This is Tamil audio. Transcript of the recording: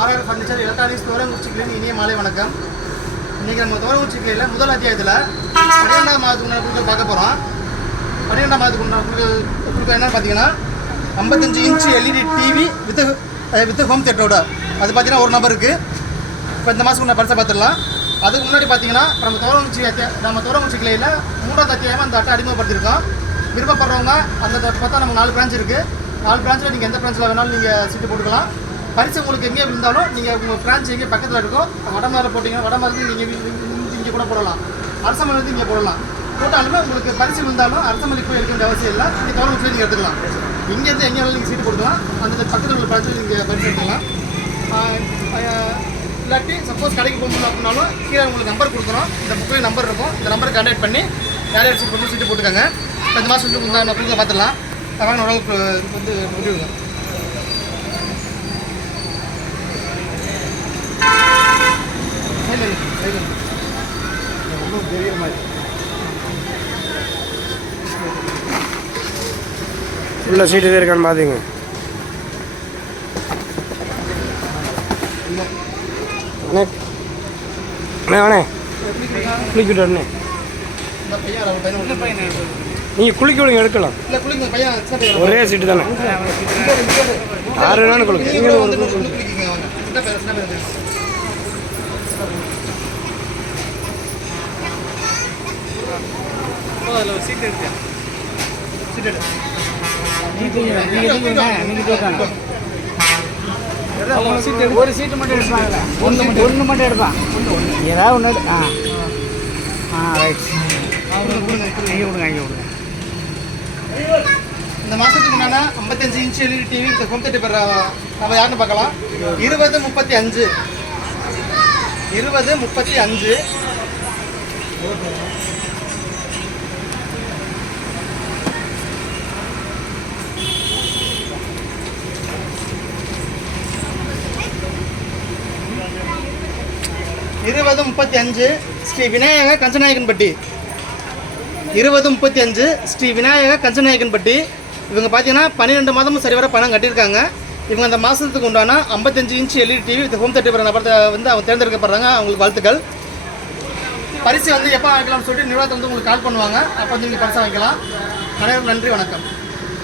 ஆர்ஆர் ஃபர்னிச்சர் எலக்ட்ரானிக்ஸ் தோரங்குறிச்சிகளின் இனிய மாலை வணக்கம். இன்றைக்கி நம்ம தோரங்குறிச்சிகளில் முதல் அத்தியாயத்தில் 12ஆம் மாதத்துக்கு குழுக்கள் பார்க்க போகிறோம். 12ஆம் மாதத்துக்கு குழுக்கள் என்னென்னு பார்த்தீங்கன்னா 55 inch LED TV with home தேட்டரோட அது பார்த்தீங்கன்னா ஒரு நபருக்கு. இப்போ இந்த மாதத்துக்கு நான் பரிசை பார்த்துடலாம். அதுக்கு முன்னாடி பார்த்தீங்கன்னா நம்ம தோரங்குறிச்சி கிளையில் 3ஆவது அத்தியாயமாக அந்த அட்டை அறிமுகப்படுத்தியிருக்கோம். விருப்பப்படுறவங்க அந்த பார்த்தா நம்ம 4 பிரான்ச் இருக்குது. 4 பிரான்ச்சில் நீங்கள் எந்த பிரான்ச்சில் வேணாலும் நீங்கள் சீட்டு போட்டுக்கலாம். பரிசு உங்களுக்கு எங்கே இருந்தாலும் நீங்கள் உங்கள் பிரான்ச் எங்கே பக்கத்தில் இருக்கோ வடமாதிரி போட்டிங்கன்னா வடமாதிரி நீங்கள் இங்கே கூட போடலாம், அரசமலைக்கு இங்கே போடலாம். போட்டாலுமே உங்களுக்கு பரிசு இருந்தாலும் அரசமலைக்கு போய் எடுக்க வேண்டிய அவசியம் இல்லை. நீங்கள் தோரங்குறிச்சியில் நீங்கள் எடுத்துக்கலாம். இங்கேருந்து எங்கே வேணாலும் நீங்கள் சீட்டு போட்டுக்கலாம். அந்த பக்கத்தில் உள்ள பிரான்ச்சில் நீங்கள் பரிசு எடுத்துக்கலாம். இல்லாட்டி சப்போஸ் கடைக்கு போகணும் அப்படின்னாலும் கீழே உங்களுக்கு நம்பர் கொடுக்குறோம். இந்த புக்கில் நம்பர் இருக்கும். இந்த நம்பரை கான்டாக்ட் பண்ணி யார் யார் சீட் போட்டு சீட்டு போட்டுக்காங்க. இந்த மாதம் நம்ம புக்கில் பார்த்துடலாம். அதான் ஓரளவுக்கு வந்து முடிவுங்க. ஒன்றும் தெரியற மாதிரி உள்ள சீட்டு இருக்கான்னு பார்த்துங்க. அண்ணே அண்ணே குளிக்கிட்டு அண்ணே நீங்கள் குளிக்க விடுங்க, எடுக்கலாம். ஒரே சீட்டு தானே, 6 வேணாலும் குளிக்க. நீங்கள் ஒரு சீட்டு இருக்கு. ஒரு சீட்டு மட்டும் எடுப்பாங்க. ஒன்று மட்டும் எடுப்பான். ஏதாவது ஒன்று ரைட். அங்கே விடுங்க. இந்த மாதத்துக்கு முன்னாடி 55 இன்ச்சு எல்இடி டிவி இந்த ஹோம் தேட்டர் பெற நம்ம யாருன்னு பார்க்கலாம். 2035 2035 ஸ்ரீ விநாயக கஞ்சநாயக்கன்பட்டி. 2035 ஸ்ரீ விநாயக கஞ்சநாயக்கன்பட்டி. இவங்க பார்த்தீங்கன்னா 12 மாதமும் சரிவர பணம் கட்டியிருக்காங்க. இவங்க அந்த மாதத்துக்கு உண்டான 55 inch LED TV with home theatre நபரை வந்து அவங்க தேர்ந்தெடுக்கப்படுறாங்க. அவங்களுக்கு வாழ்த்துக்கள். பரிசு வந்து எப்போ வாங்கிக்கலாம்னு சொல்லிட்டு நிர்வாகத்தை வந்து உங்களுக்கு கால் பண்ணுவாங்க. அப்போ வந்து நீங்கள் பரிசை வாங்கிக்கலாம். அனைவரும் நன்றி, வணக்கம்.